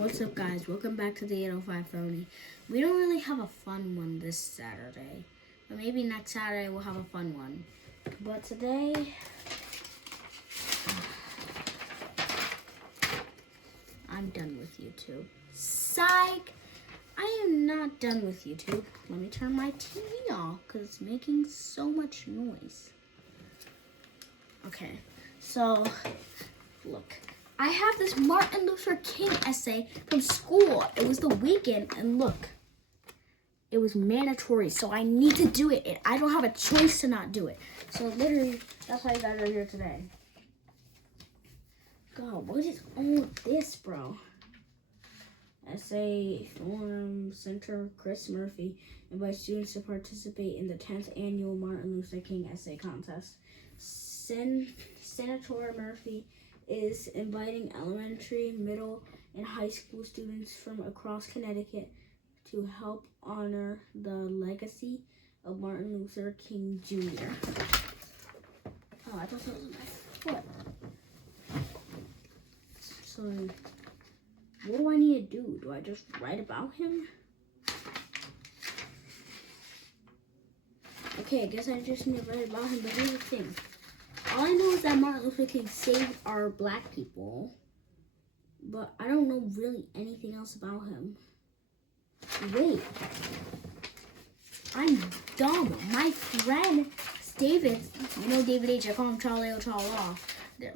What's up, guys? Welcome back to the 805 Felony. We don't really have a fun one this Saturday, but maybe next Saturday we'll have a fun one. But today, I'm done with YouTube. Psych! I am not done with YouTube. Let me turn my TV off because it's making so much noise. Okay, so look. I have this Martin Luther King essay from school. It was the weekend, and look, it was mandatory, so I need to do it. I don't have a choice to not do it. So literally, that's why you guys are here today. God, what is all this, bro? Essay Forum Center. Chris Murphy invites students to participate in the 10th annual Martin Luther King Essay Contest. Senator Murphy is inviting elementary, middle, and high school students from across Connecticut to help honor the legacy of Martin Luther King Jr. Oh, I thought that was my foot. So, what do I need to do? Do I just write about him? Okay, I guess I just need to write about him, but here's the thing. All I know is that Martin Luther King saved our black people, but I don't know really anything else about him. Wait, I'm dumb. My friend David, you know David H. I call him Charlie O'Chala.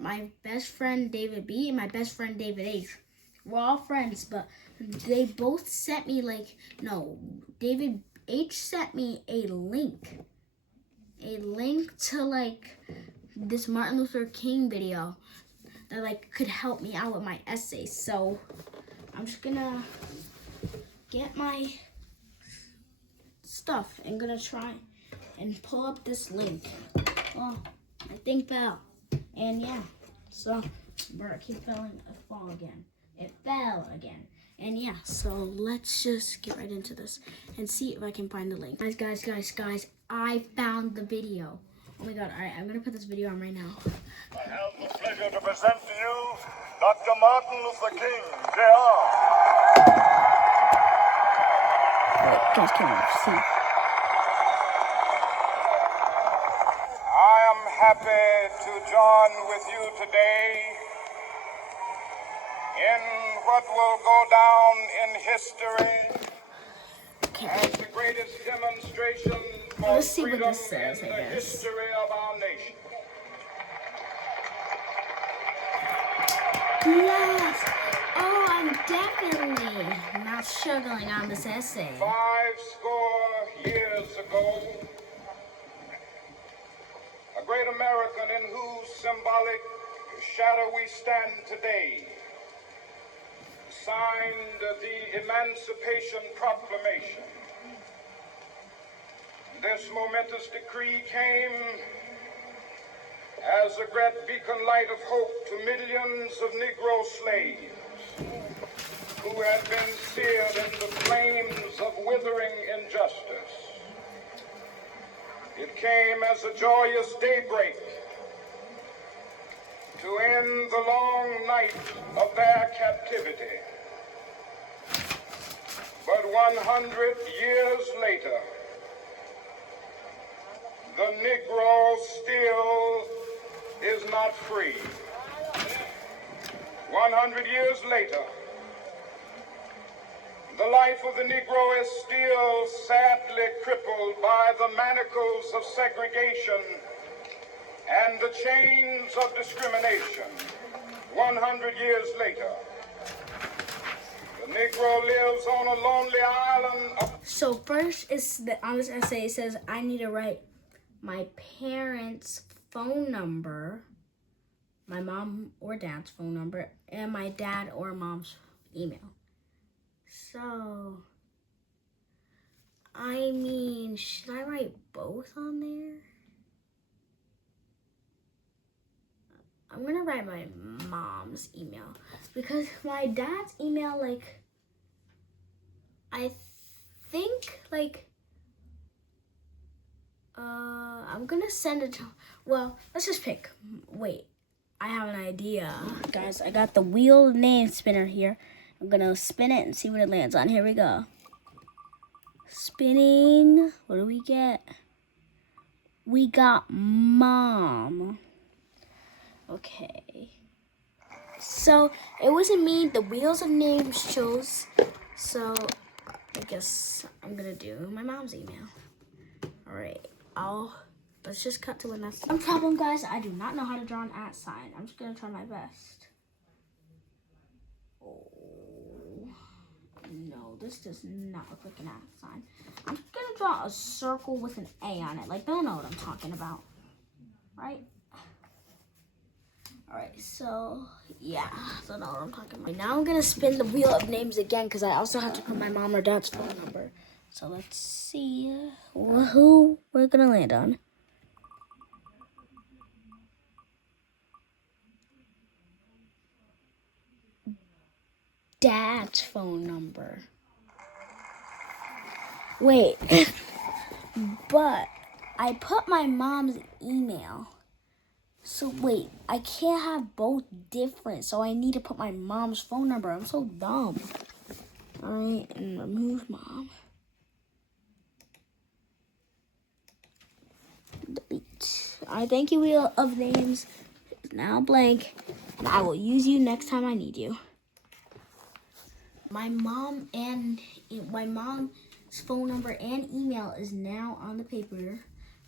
My best friend David B. and my best friend David H. We're all friends, but they both sent me David H. sent me a link to this Martin Luther King video that could help me out with my essays. So I'm just gonna get my stuff and gonna try and pull up this link. Oh, I think fell. And yeah, so I keep fall again. It fell again. And yeah, so let's just get right into this and see if I can find the link. Guys, I found the video. Oh my god, alright, I'm gonna put this video on right now. I have the pleasure to present to you Dr. Martin Luther King, Jr. Wait, guys, can't see. I am happy to join with you today in what will go down in history as the greatest demonstration for Let's see what freedom this says, in I the guess. history of our nation. Yes! Oh, I'm definitely not struggling on this essay. 50 years ago, a great American in whose symbolic shadow we stand today signed the Emancipation Proclamation. This momentous decree came as a great beacon light of hope to millions of Negro slaves who had been seared in the flames of withering injustice. It came as a joyous daybreak to end the long night of their captivity. But 100 years later, the Negro still is not free. 100 years later, the life of the Negro is still sadly crippled by the manacles of segregation and the chains of discrimination. 100 years later, the Negro lives on a lonely island. So first is on this essay it says I need to write my parents' phone number, my mom or dad's phone number, and my dad or mom's email. So, I mean, should I write both on there? I'm gonna write my mom's email because my dad's email, I think, I'm gonna send it to, well, let's just pick. Wait, I have an idea. Guys, I got the wheel name spinner here, I'm gonna spin it and see what it lands on. Here we go. Spinning. What do we get? We got Mom. Okay. So it wasn't me. The Wheels of Names chose. So I guess I'm gonna do my mom's email. All right. Let's just cut to when that's. No problem, guys. I do not know how to draw an @ sign. I'm just gonna try my best. Oh no, this does not look like an @ sign. I'm gonna draw a circle with an A on it. Like, they'll know what I'm talking about, right? All right, so yeah, so know what I'm talking about. Now I'm gonna spin the Wheel of Names again because I also have to put my mom or dad's phone number. So let's see who we're gonna land on. Dad's phone number. Wait, but I put my mom's email. So wait, I can't have both different. So I need to put my mom's phone number. I'm so dumb. All right, and remove Mom. Delete. All right, thank you, Wheel of Names. It's now blank, and I will use you next time I need you. My mom's phone number and email is now on the paper,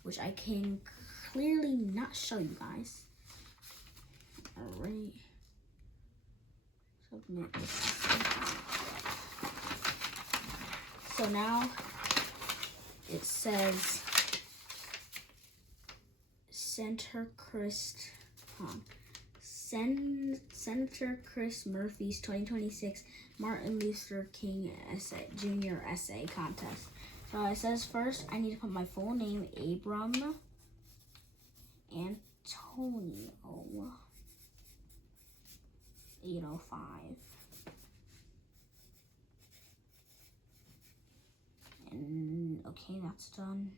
which I can clearly not show you guys. All right. Submit this. So now it says Senator Chris Murphy's 2026 Martin Luther King Jr. essay contest. So it says first I need to put my full name, Abram Antonio 805. And okay, that's done.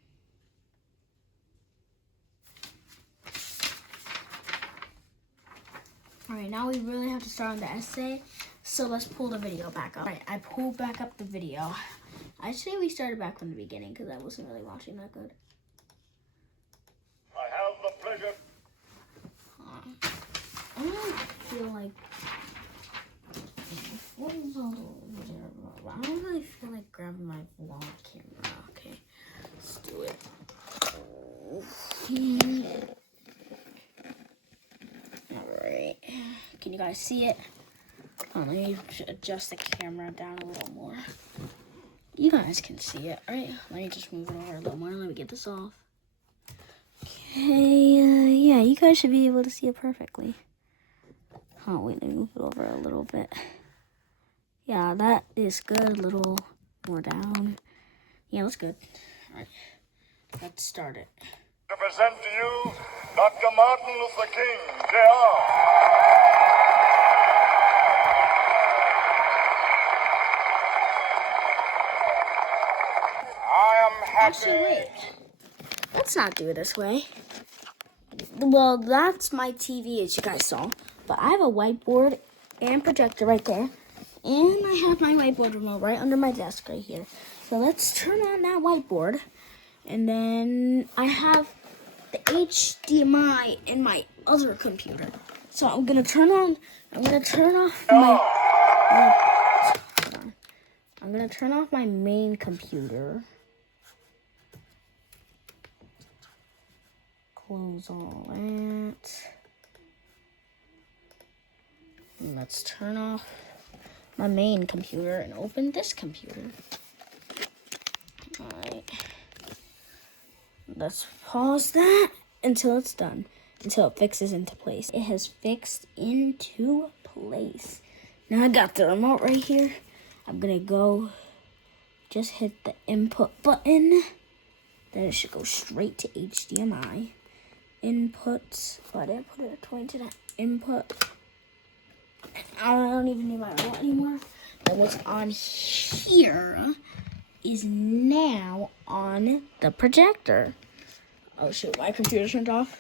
All right, now we really have to start on the essay. So let's pull the video back up. All right, I pulled back up the video. Actually, we started back from the beginning because I wasn't really watching that good. I have the pleasure. I don't feel like. I don't really feel like grabbing my vlog camera. Okay, let's do it. Alright, can you guys see it? Oh, let me adjust the camera down a little more. You guys can see it, right? Let me just move it over a little more. Let me get this off. Okay, yeah, you guys should be able to see it perfectly. Oh, wait, let me move it over a little bit. Yeah, that is good. A little more down. Yeah, that's good. Alright, let's start it. To present to you Dr. Martin Luther King, Jr. I am happy. Actually, wait. Let's not do it this way. Well, that's my TV, as you guys saw. But I have a whiteboard and projector right there. And I have my whiteboard remote right under my desk right here. So let's turn on that whiteboard. And then I have the HDMI in my other computer. So I'm gonna turn off my main computer. Close all that. And let's turn off my main computer and open this computer. Alright. Let's pause that until it's done. Until it fixes into place. It has fixed into place. Now I got the remote right here. I'm gonna go just hit the input button. Then it should go straight to HDMI. Input. Oh, I didn't put it to that input. I don't even need my remote anymore. And what's on here is now on the projector. Oh shoot, my computer turned off.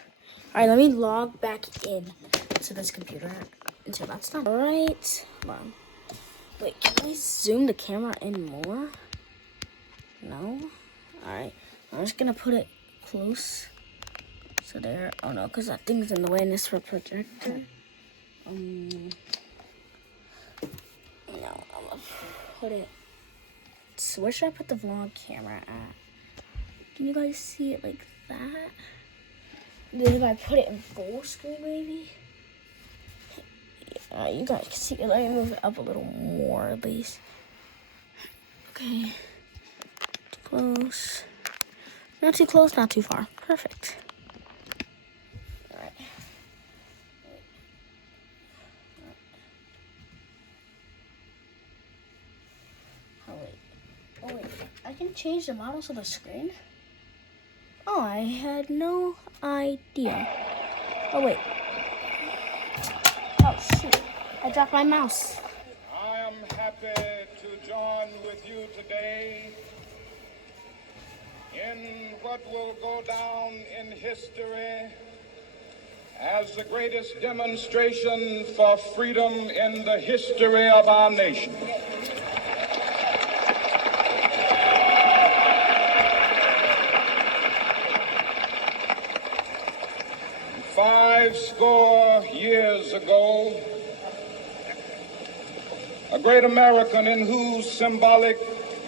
All right, let me log back in to this computer until that's done. All right, hold on. Wait, can I zoom the camera in more? No? Alright, I'm just gonna put it close. So there, oh no, because that thing's in the way and it's for projector. No, I'm gonna put it, so where should I put the vlog camera at? Can you guys see it like that? Then if I put it in full screen maybe? You guys can see it. Let me move it up a little more at least. Okay. Too close. Not too close, not too far. Perfect. Alright. Oh wait. I can change the models of the screen? Oh, I had no idea. Oh wait. Oh shoot, I dropped my mouse. I am happy to join with you today in what will go down in history as the greatest demonstration for freedom in the history of our nation. Five score years ago, a great American in whose symbolic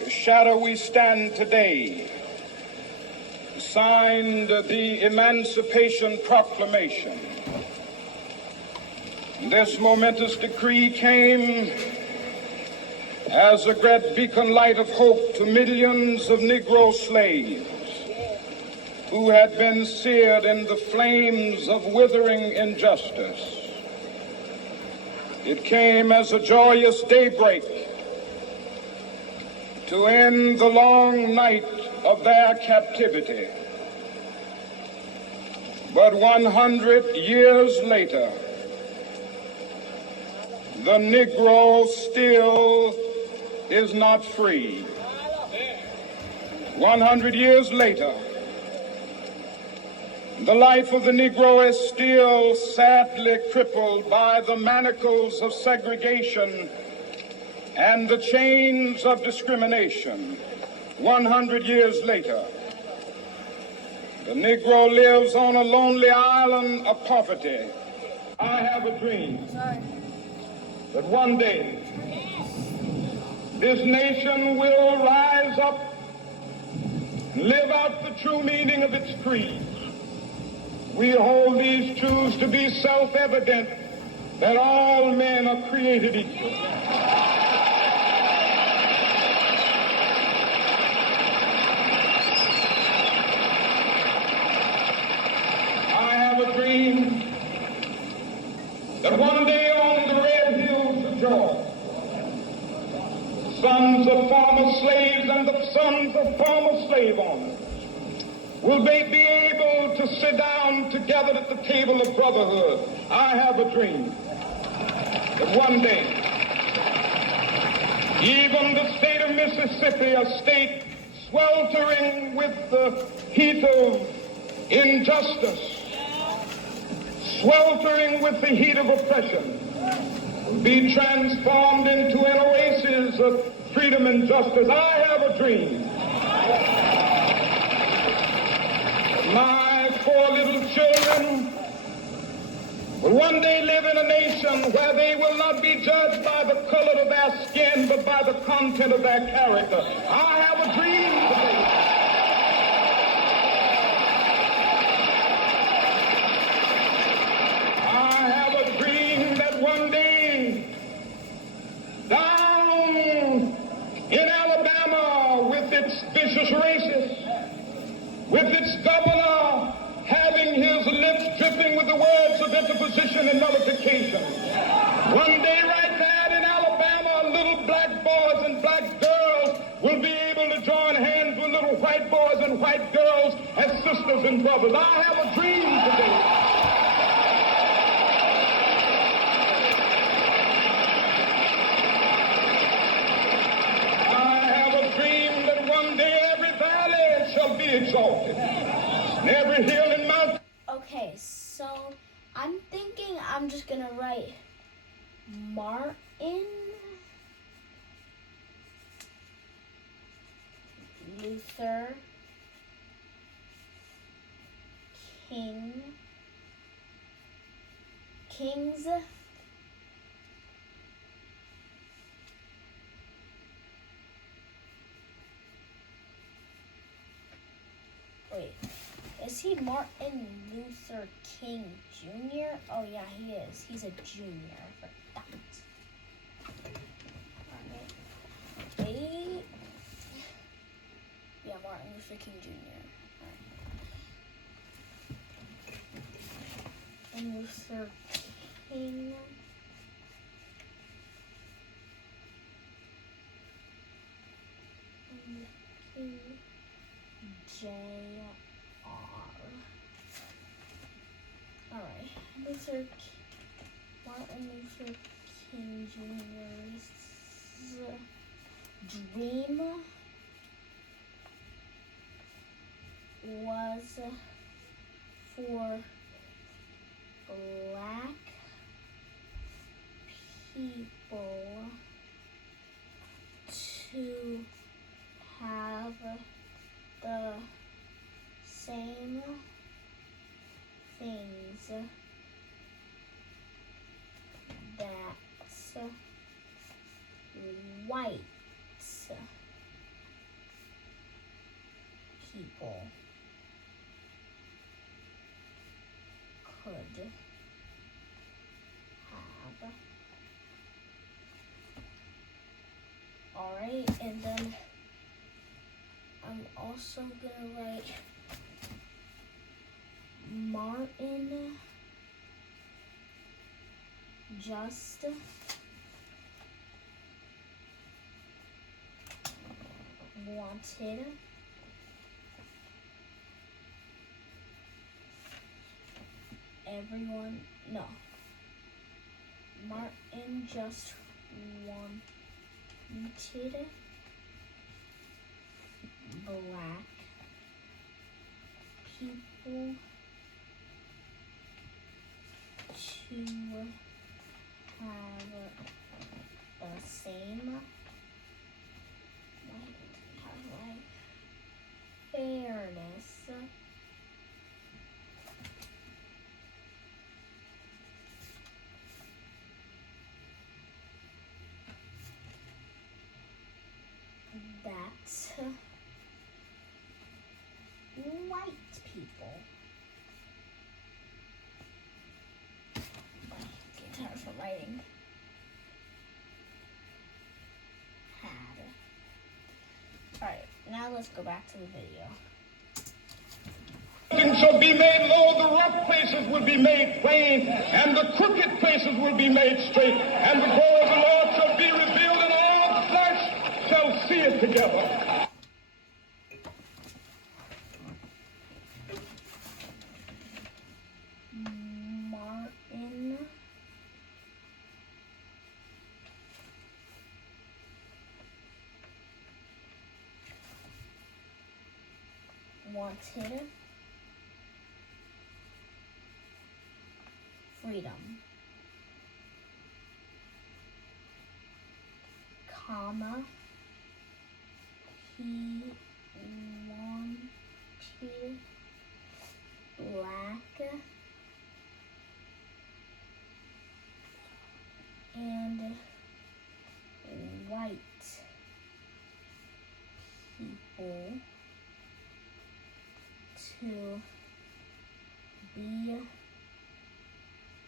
shadow we stand today signed the Emancipation Proclamation. This momentous decree came as a great beacon light of hope to millions of Negro slaves who had been seared in the flames of withering injustice. It came as a joyous daybreak to end the long night of their captivity. But 100 years later, the Negro still is not free. 100 years later, the life of the Negro is still sadly crippled by the manacles of segregation and the chains of discrimination. 100 years later, the Negro lives on a lonely island of poverty. I have a dream that one day this nation will rise up and live out the true meaning of its creed. We hold these truths to be self-evident, that all men are created equal. I have a dream that one day on the red hills of Georgia, sons of former slaves and the sons of former slave owners will they be able to sit down together at the table of brotherhood. I have a dream that one day, even the state of Mississippi, a state sweltering with the heat of injustice, sweltering with the heat of oppression, will be transformed into an oasis of freedom and justice. I have a dream. My four little children will one day live in a nation where they will not be judged by the color of their skin, but by the content of their character. I have a dream today. I have a dream that one day, down in Alabama, with its vicious racists, with its governor having his lips dripping with the words of interposition and nullification. One day right there in Alabama, little black boys and black girls will be able to join hands with little white boys and white girls as sisters and brothers. I have a dream today. Exalted. And every hill and mountain. Okay, so I'm thinking I'm just gonna write Martin Luther King's Wait, is he Martin Luther King Jr.? Oh yeah, he is. He's a junior. I forgot. Alright. Wait. Yeah, Martin Luther King Jr. Alright. Martin Luther King. King Jr. Alright. Martin Luther King Jr.'s dream was for black people to have the same things that white people could have. Alright, and then I'm also gonna write Martin just wanted everyone, no, Martin just wanted black people to have the same fairness that white people get tired from writing had. Alright, now let's go back to the video. Shall be made low, the rough places will be made plain, and the crooked places will be made straight, and the glory of the Lord shall be revealed, and all flesh shall see it together. Martin wanted freedom, comma, he wanted black and white people to be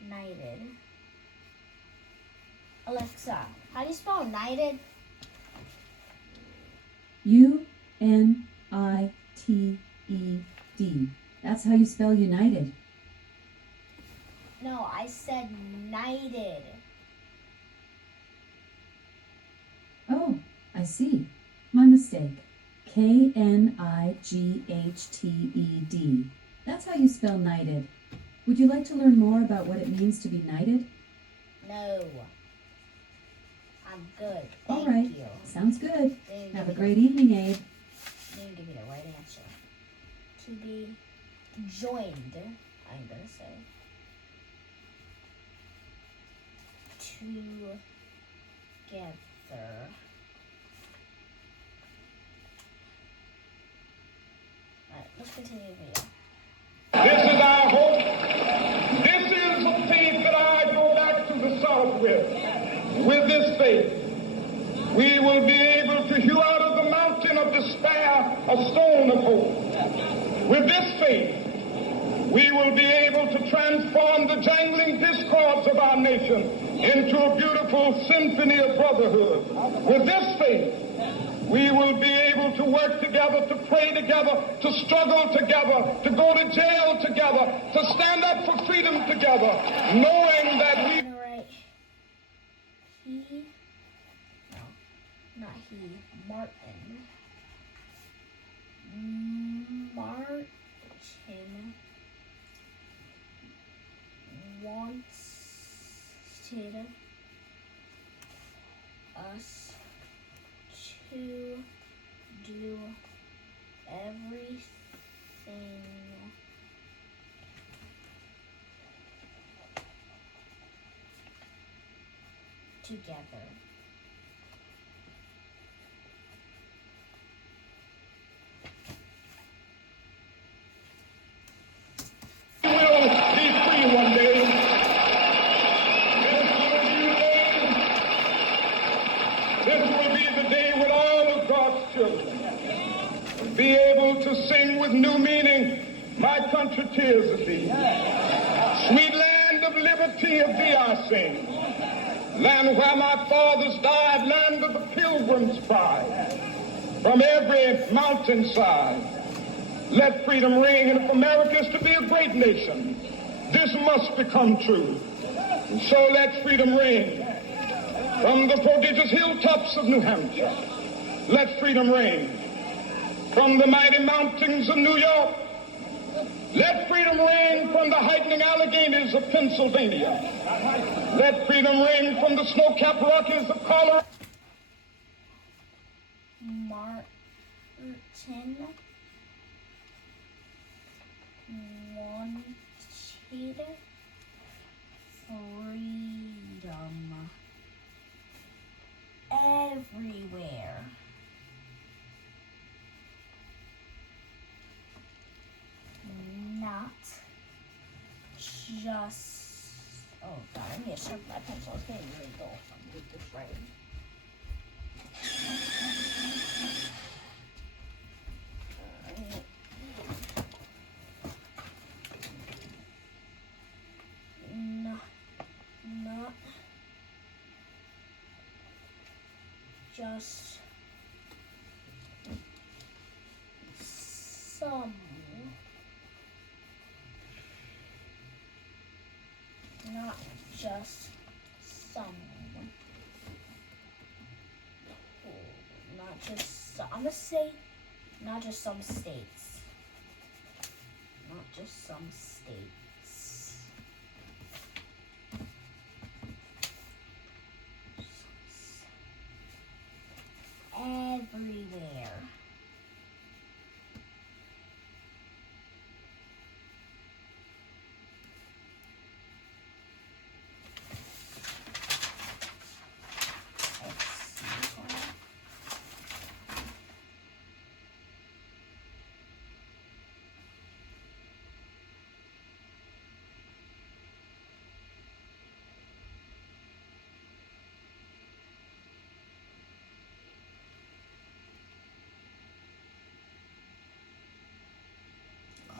united. Alexa, how do you spell united? U-N-I-T-E-D. That's how you spell united. No, I said united. Oh, I see. My mistake. K-N-I-G-H-T-E-D. That's how you spell knighted. Would you like to learn more about what it means to be knighted? No. I'm good. All Thank right. you. Sounds good. Didn't Have give a me great evening, Abe. Didn't give me the right answer. To be joined, I'm gonna say. Together let's continue the video. This is our hope. This is the faith that I go back to the South with. With this faith, we will be able to hew out of the mountain of despair a stone of hope. With this faith, we will be able to transform the jangling discords of our nation into a beautiful symphony of brotherhood. With this faith, we will be able to work together, to pray together, to struggle together, to go to jail together, to stand up for freedom together, knowing that we... Right. Not he, Martin. Martin wanted us to do everything together. We will be free one day. This will be the day when all of God's children will be able to sing with new meaning, my country tears of thee. Sweet land of liberty, of thee I sing. Land where my fathers died, land of the pilgrim's pride. From every mountainside, let freedom ring. And if America is to be a great nation, this must become true. And so let freedom ring. From the prodigious hilltops of New Hampshire, let freedom ring. From the mighty mountains of New York, let freedom ring. From the heightening Alleghenies of Pennsylvania, let freedom ring. From the snow-capped Rockies of Colorado. Martin wanted freedom everywhere. Not just... Oh god, I need to sharpen my pencil. It's getting really dull with this writing. Not just some. Not just some. Not just some. I'm gonna say not just some states. Not just some states. Everywhere.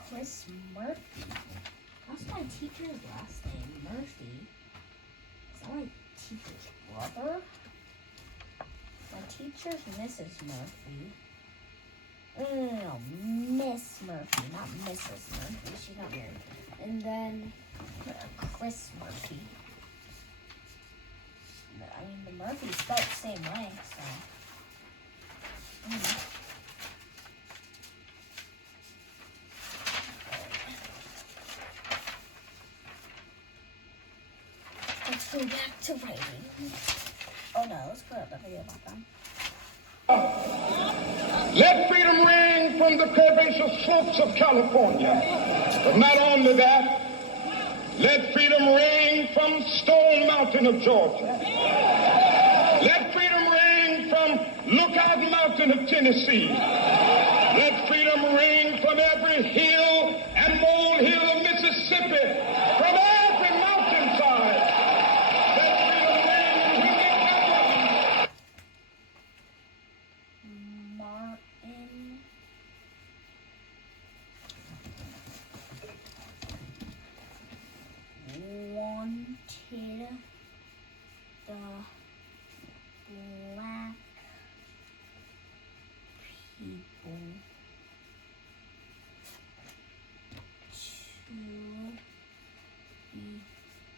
Chris Murphy. That's my teacher's last name, Murphy. Is that my teacher's brother? My teacher's Mrs. Murphy. No, Miss Murphy, not Mrs. Murphy. She's not married. And then Chris Murphy. I mean, the Murphy's spelled the same way, so. Let's go back to writing. Oh no, let's put up the video about them. Let freedom ring from the curvaceous slopes of California. But not only that, let freedom ring from Stone Mountain of Georgia. Let freedom ring from Lookout Mountain of Tennessee. Let freedom ring from from every hill and molehill of Mississippi, from every mountainside, that freedom reigns in the capital. Martin wanted the black people to be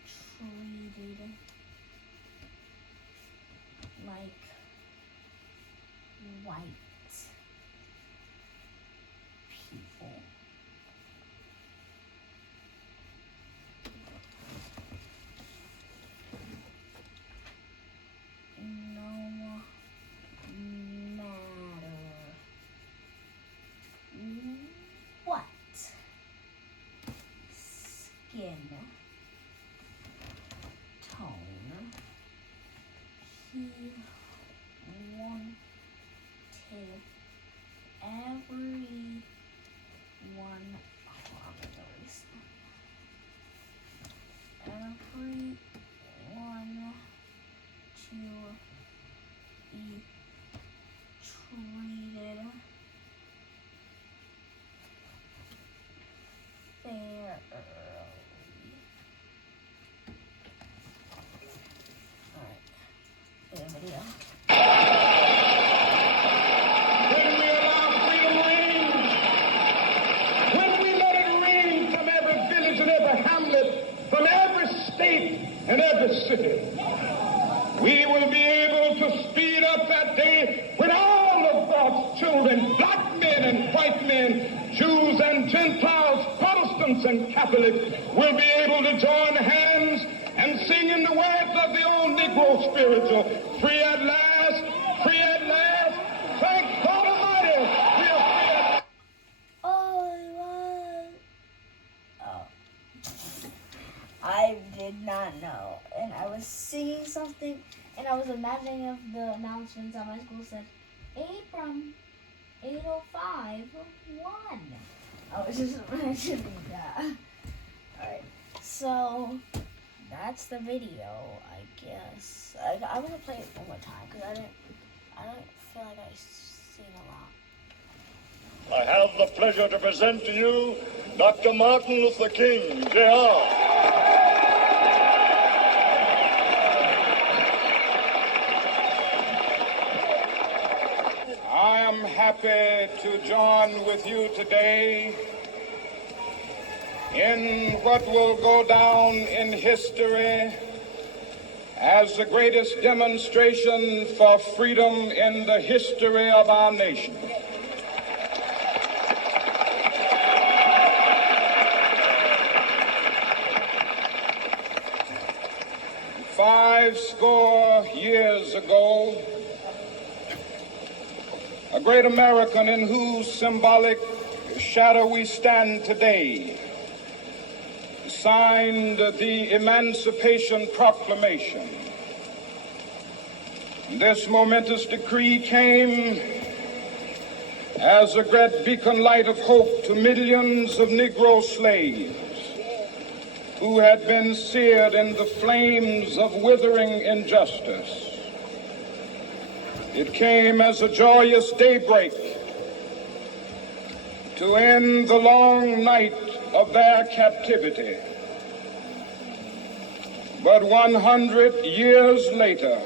treated like white people. No matter what skin tone, he wanted everyone, everyone to be treated fairly. Alright, video. When we allow freedom reign, when we let it reign from every village and every hamlet, from every state and every city, we will be able to speed up that day when all of God's children, black men and white men, Jews and Gentiles, Protestants and Catholics, will be able to join hands and sing in the words of the old Negro spiritual, free at last, free at last, thank God Almighty, we are free at last. I did not know. And I was singing something, and I was imagining if the announcements at my school said, Abram, 805, 1. I was just imagining that. Alright, so that's the video, I guess. I'm gonna play it one more time, because I don't feel like I sing a lot. I have the pleasure to present to you Dr. Martin Luther King, Jr. I am happy to join with you today in what will go down in history as the greatest demonstration for freedom in the history of our nation. Five score years ago, a great American in whose symbolic shadow we stand today signed the Emancipation Proclamation. This momentous decree came as a great beacon light of hope to millions of Negro slaves who had been seared in the flames of withering injustice. It came as a joyous daybreak to end the long night of their captivity. But 100 years later,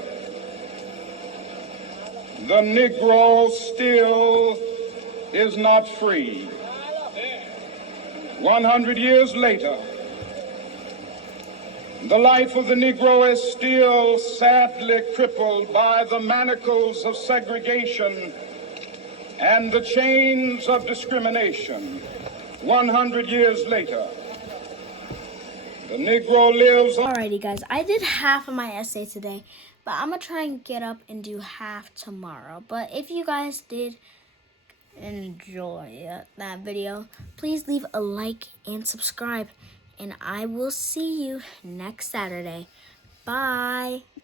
the Negro still is not free. 100 years later, the life of the Negro is still sadly crippled by the manacles of segregation and the chains of discrimination. 100 years later, the Negro lives on. Alrighty, guys, I did half of my essay today, but I'm gonna try and get up and do half tomorrow. But if you guys did enjoy that video, please leave a like and subscribe, and I will see you next Saturday. Bye.